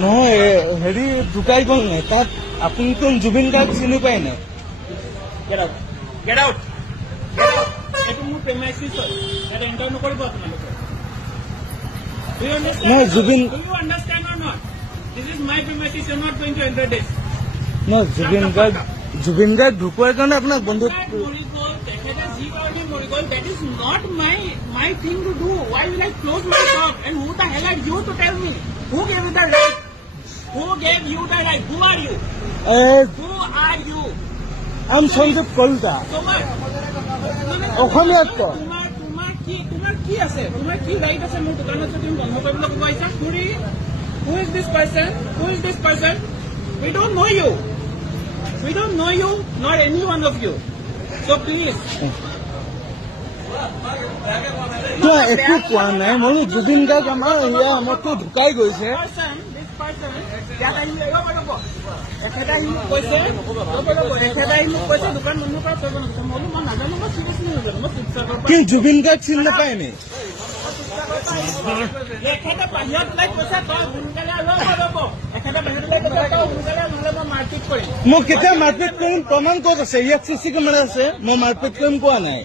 নহয় হেৰি ঢুকাই গ'ল নাই তাত আপুনিতো জুবিন গাৰ্গ চিনি পায় নাই নহয় জুবিন জুবিন গাৰ্গ ঢুকোৱাৰ কাৰণে আপোনাক বন্ধুত্ব That is not my thing to do. Why will I close my shop? And who the hell are you to tell me? Who gave you the right? Who gave you the right? Who are you? Who are you? I'm Sandeep Kolta. অসমীয়াত ক তোমাৰ কি আছে? তোমাৰ কি right আছে মোৰ দোকানত যদি বন্ধ কৰিবলৈ ক'ব আহিছা? Who is this person? Who is this person? We don't know you. We don't know you, nor any one of you. So please. একো কোৱা নাই মই জুবিন গাৰ্গ আমাৰ এয়া আমাৰতো ঢুকাই গৈছে কি জুবিন গাৰ্গ চিনি নাপায় নে মই কেতিয়া মাৰপিট কৰিম প্ৰমাণ ক'ত আছে ইয়াত চিচি কেমেৰা আছে মই মাৰপিট কৰিম কোৱা নাই